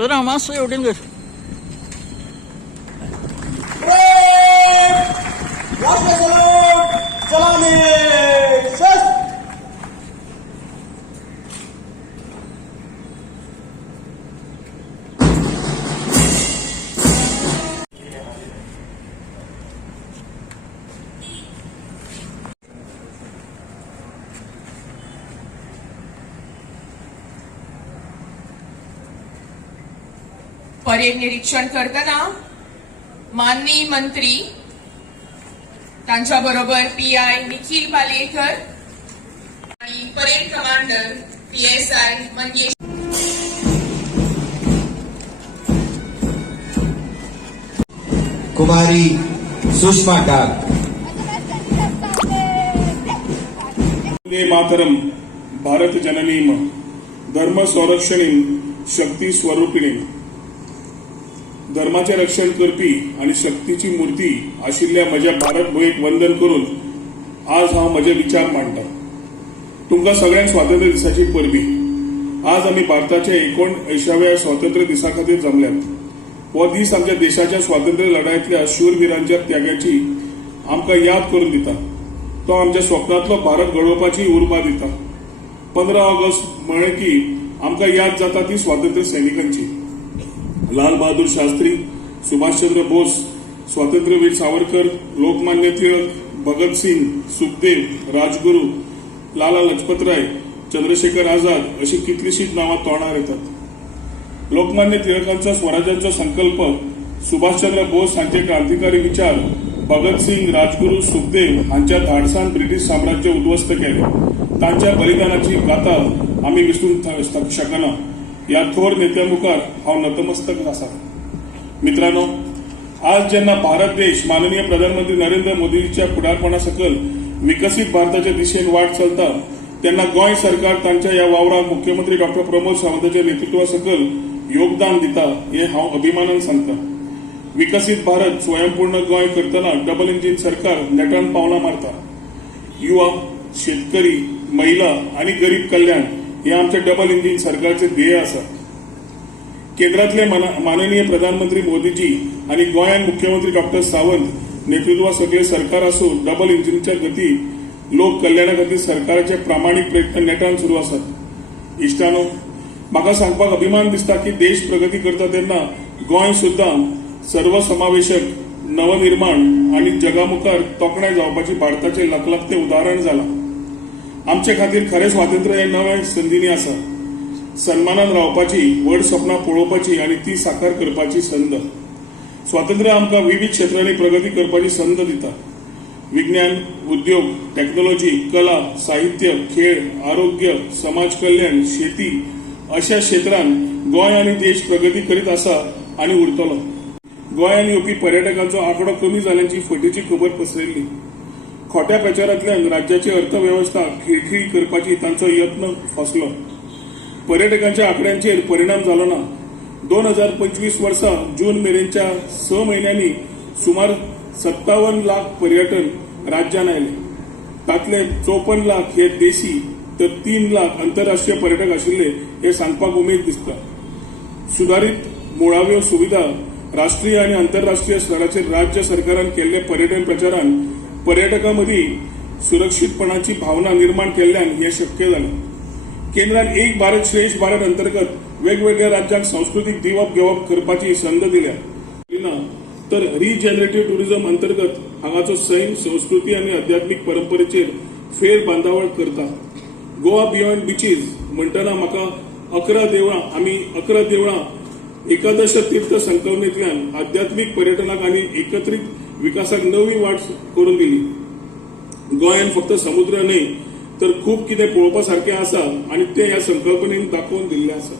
तर मातसो एवढीन कर. परेड निरीक्षण करताना माननीय मंत्री त्यांच्याबरोबर पीआय निखिल पालेकर आणि परेड कमांडर पीएसआय मंगेश कुमारी सुषमा डाग. वंदे मातरम. भारत जननीम धर्म संरक्षणीम शक्ती स्वरूपिणी. धर्माचे रक्षण करपी आणि शक्तीची मूर्ती आशिल्ल्या म्हज्या भारत भूयेक वंदन करून आज हांव म्हजे विचार मांडटा. तुमकां सगळ्यांक स्वातंत्र्य दिसाची परबी. आज आमी भारताच्या 79व्या स्वातंत्र्य दिसा खातीर जमल्यात. हो दीस आमच्या देशाच्या स्वातंत्र्य लढायतल्या शूरवीरांच्या त्यागाची आमकां याद करून दिता. तो आमच्या स्वप्नांतलो भारत घडोवपाची उर्बा दिता. 15 ऑगस्ट म्हळें की आमकां याद जाता ती स्वातंत्र्य सैनिकांची. लाल बहादूर शास्त्री, सुभाषचंद्र बोस, स्वातंत्र्यवीर सावरकर, लोकमान्य टिळक, भगतसिंग, सुखदेव, राजगुरू, लाला लजपतराय, चंद्रशेखर आझाद अशी कितलीशीच नावां तोंडार येतात. लोकमान्य टिळकांचा स्वराज्याचा संकल्प, सुभाषचंद्र बोस हांचे क्रांतिकारी विचार, भगतसिंग, राजगुरू, सुखदेव हांच्या धाडसान ब्रिटीश साम्राज्य उद्ध्वस्त केले. तांच्या बलिदानाची गाथा आम्ही विसरून शकना. या थोर नेत्यामुखार हांव नतमस्तक आसा. मित्रांनो, आज जेन्ना भारत देश माननीय प्रधानमंत्री नरेंद्र मोदींच्या फुडारपणा सकल विकसित भारताच्या दिशेन वाट चलता, तेन्ना गोंय सरकार तांच्या या वावराक मुख्यमंत्री डॉक्टर प्रमोद सावंताच्या नेतृत्वा सकल योगदान दिता हे हांव अभिमानान सांगता. विकसित भारत स्वयंपूर्ण गोंय करतना डबल इंजिन सरकार नेटान पावलां मारता. युवा, शेतकरी, महिला आणि गरीब कल्याण हे आमच्या डबल इंजिन सरकारचे ध्येय आसा. केंद्रातले माननीय प्रधानमंत्री मोदीजी आणि गोंयान मुख्यमंत्री डॉक्टर सावंत नेतृत्वा सगळे सरकार आसून डबल इंजिनच्या गती लोक कल्याणा खातीर सरकाराचे प्रामाणीक प्रयत्न नेटान सुरू आसात. इश्टानो, म्हाका सांगपाक अभिमान दिसता की देश प्रगती करता तेन्ना गोंय सुद्धा सर्वसमावेशक, नवनिर्माण आणि जगामुखार तोखणाय जावपाची भारताचे लखलखते उदाहरण जाला. आमचे खातीर खरें स्वातंत्र्य हे नवे संदीनी आसा. सन्मानान रावपाची, व्हड सपनां पळोवपाची आणि ती साकार करपाची संद. स्वातंत्र्य आमकां विविध क्षेत्रांनी प्रगती करपाची संद दिता. विज्ञान, उद्योग, टेक्नॉलॉजी, कला, साहित्य, खेळ, आरोग्य, समाज कल्याण, शेती अशा क्षेत्रांत गोंय आणि देश प्रगती करीत आसा आणि उरतलो. गोंयान येवपी पर्यटकांचो आंकडो कमी जाल्ल्याची फटीची खबर पसरिल्ली. खोट्या प्रचारांतल्यान राज्याची अर्थव्यवस्था खिळखिळी करपाची तांचो यत्न फसलो. पर्यटकांच्या आंकड्यांचेर परिणाम जालो ना. 2025 वर्सा जून मेरेनच्या 6 म्हयन्यांनी सुमार 57 लाख पर्यटन राज्यान आयले. तातले 54 लाख हे देशी तर 3 लाख आंतरराष्ट्रीय पर्यटक आशिल्ले हे सांगपाक उमेद दिसता. सुधारित मुळाव्यो सुविधा, राष्ट्रीय आणि आंतरराष्ट्रीय स्तराचेर राज्य सरकारान केल्ले पर्यटन प्रचारान पर्यटकांमदी सुरक्षितपणाची भावना निर्माण केल्ल्यान हे शक्य जालें. केंद्रान एक भारत श्रेष्ठ भारत अंतर्गत वेगवेगळ्या राज्यांक सांस्कृतिक दिवप घेवप करपाची संद दिल्या. तर रिजनरेटिव्ह टुरिझम अंतर्गत हांगाचो सैम, संस्कृती आणि आध्यात्मिक परंपरेचेर फेर बांदावळ करता. गोवा बियॉन्ड बीचीज म्हणटना म्हाका 11 देवळां एकादश तीर्थ संकल्पनेंतल्यान आध्यात्मिक पर्यटनाक आनी एकत्रित विकासाक नवी वाट करून दिली. गोंयान फक्त समुद्र न्हय तर खूब कितें पळोवपा सारकें आसा आणि ते ह्या संकल्पनेन दाखोवन दिल्लें आसा.